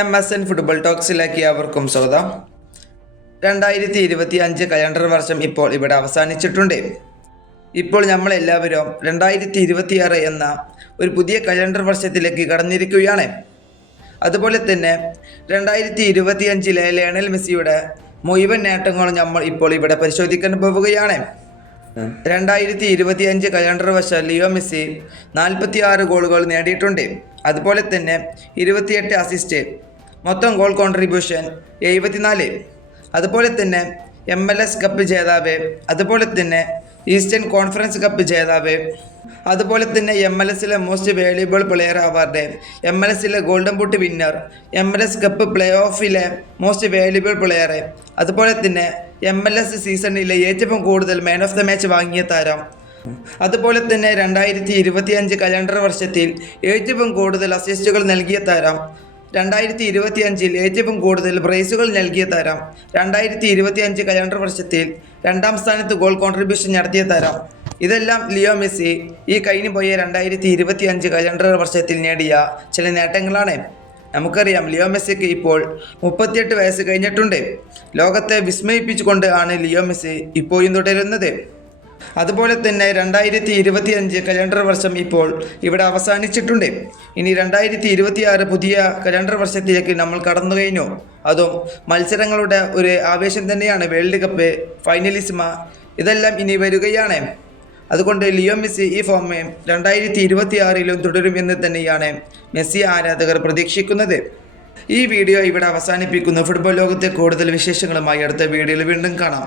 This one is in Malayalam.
എം എസ് എൻ ഫുട്ബോൾ ടോക്സിലേക്ക് അവർക്കും സ്വാഗതം. രണ്ടായിരത്തി ഇരുപത്തി അഞ്ച് കലണ്ടർ വർഷം ഇപ്പോൾ ഇവിടെ അവസാനിച്ചിട്ടുണ്ട്. ഇപ്പോൾ നമ്മളെല്ലാവരും രണ്ടായിരത്തി ഇരുപത്തിയാറ് എന്ന ഒരു പുതിയ കലണ്ടർ വർഷത്തിലേക്ക് കടന്നിരിക്കുകയാണ്. അതുപോലെ തന്നെ രണ്ടായിരത്തി ഇരുപത്തി അഞ്ചിലെ ലയണൽ മെസ്സിയുടെ മുഴുവൻ നേട്ടങ്ങളും നമ്മൾ ഇപ്പോൾ ഇവിടെ പരിശോധിക്കാൻ പോവുകയാണ്. രണ്ടായിരത്തി ഇരുപത്തി അഞ്ച് കലണ്ടർ വർഷം ലിയോ മെസ്സി നാൽപ്പത്തി ആറ് ഗോളുകൾ നേടിയിട്ടുണ്ട്. അതുപോലെ തന്നെ ഇരുപത്തിയെട്ട് അസിസ്റ്റ് മൊത്തം ഗോൾ കോൺട്രിബ്യൂഷൻ എഴുപത്തിനാല്. അതുപോലെ തന്നെ എം എൽ എസ് കപ്പ് ജേതാവ് അതുപോലെ തന്നെ ഈസ്റ്റേൺ കോൺഫറൻസ് കപ്പ് ജേതാവ് അതുപോലെ തന്നെ എം എൽ എസിലെ most valuable player award M L എസിലെ golden boot winner M L S cup play ഓഫിലെ most valuable player അതുപോലെ തന്നെ എം എൽ എസ് സീസണിലെ ഏറ്റവും കൂടുതൽ മാൻ ഓഫ് ദ മാച്ച് വാങ്ങിയ താരം. അതുപോലെ തന്നെ രണ്ടായിരത്തി ഇരുപത്തി അഞ്ച് കലണ്ടർ വർഷത്തിൽ ഏറ്റവും കൂടുതൽ അസിസ്റ്റുകൾ നൽകിയ താരം. രണ്ടായിരത്തി ഇരുപത്തി അഞ്ചിൽ ഏറ്റവും കൂടുതൽ പ്രൈസുകൾ നൽകിയ താരം. രണ്ടായിരത്തി ഇരുപത്തി അഞ്ച് കലണ്ടർ വർഷത്തിൽ രണ്ടാം സ്ഥാനത്ത് ഗോൾ കോൺട്രിബ്യൂഷൻ നടത്തിയ താരം. ഇതെല്ലാം ലിയോ മെസ്സി ഈ കഴിഞ്ഞു പോയ രണ്ടായിരത്തി ഇരുപത്തി അഞ്ച് കലണ്ടർ വർഷത്തിൽ നേടിയ ചില നേട്ടങ്ങളാണ്. നമുക്കറിയാം ലിയോ മെസ്സിക്ക് ഇപ്പോൾ മുപ്പത്തിയെട്ട് വയസ്സ് കഴിഞ്ഞിട്ടുണ്ട്. ലോകത്തെ വിസ്മയിപ്പിച്ചുകൊണ്ട് ആണ് ലിയോ മെസ്സി ഇപ്പോഴും തുടരുന്നത്. അതുപോലെ തന്നെ രണ്ടായിരത്തി ഇരുപത്തി അഞ്ച് കലണ്ടർ വർഷം ഇപ്പോൾ ഇവിടെ അവസാനിച്ചിട്ടുണ്ട്. ഇനി രണ്ടായിരത്തി ഇരുപത്തി ആറ് പുതിയ കലണ്ടർ വർഷത്തിലേക്ക് നമ്മൾ കടന്നു കഴിഞ്ഞു. അതും മത്സരങ്ങളുടെ ഒരു ആവേശം തന്നെയാണ് വേൾഡ് കപ്പ് ഫൈനലിസ്മ ഇതെല്ലാം ഇനി വരികയാണ്. അതുകൊണ്ട് ലിയോ മെസ്സി ഈ ഫോം രണ്ടായിരത്തി ഇരുപത്തി ആറിലും തുടരുമെന്ന് തന്നെയാണ് മെസ്സി ആരാധകർ പ്രതീക്ഷിക്കുന്നത്. ഈ വീഡിയോ ഇവിടെ അവസാനിപ്പിക്കുന്നു. ഫുട്ബോൾ ലോകത്തെ കൂടുതൽ വിശേഷങ്ങളുമായി അടുത്ത വീഡിയോയിൽ വീണ്ടും കാണാം.